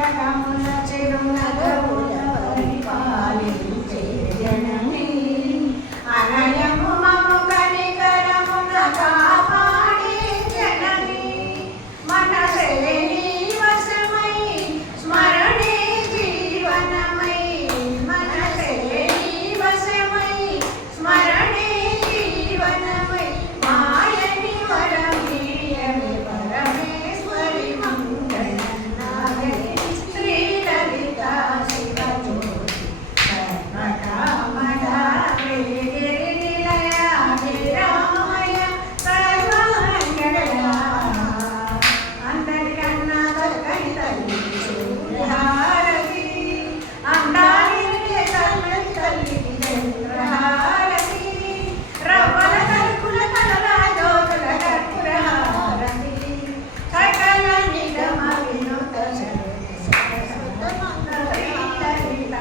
జగముల చిరునగముల పరిపాలించే జననీ అనయము మము కనికరమున కాపాడే జననీ మనసే నీ వశమై స్మరణే జీవనమై మనసే నీ వశమై స్మరణే జీవనమై మాయని వరమీయమే పరమేశ్వరి మంగళనాయని శ్రీ లలిత శివజ్యోతి సర్వకామద నిలయ నిరామయ సర్వమంగళ అందరికన్నా దక్కని తల్లి సూర్యహారతి అందానికి తల్లి తల్లికి చంద్రహారతి రవ్వల కల్కుల కలల జ్యోతుల కర్పూరహారతి సకల నిగమ వినుత సరస్వత మంగళ లలిత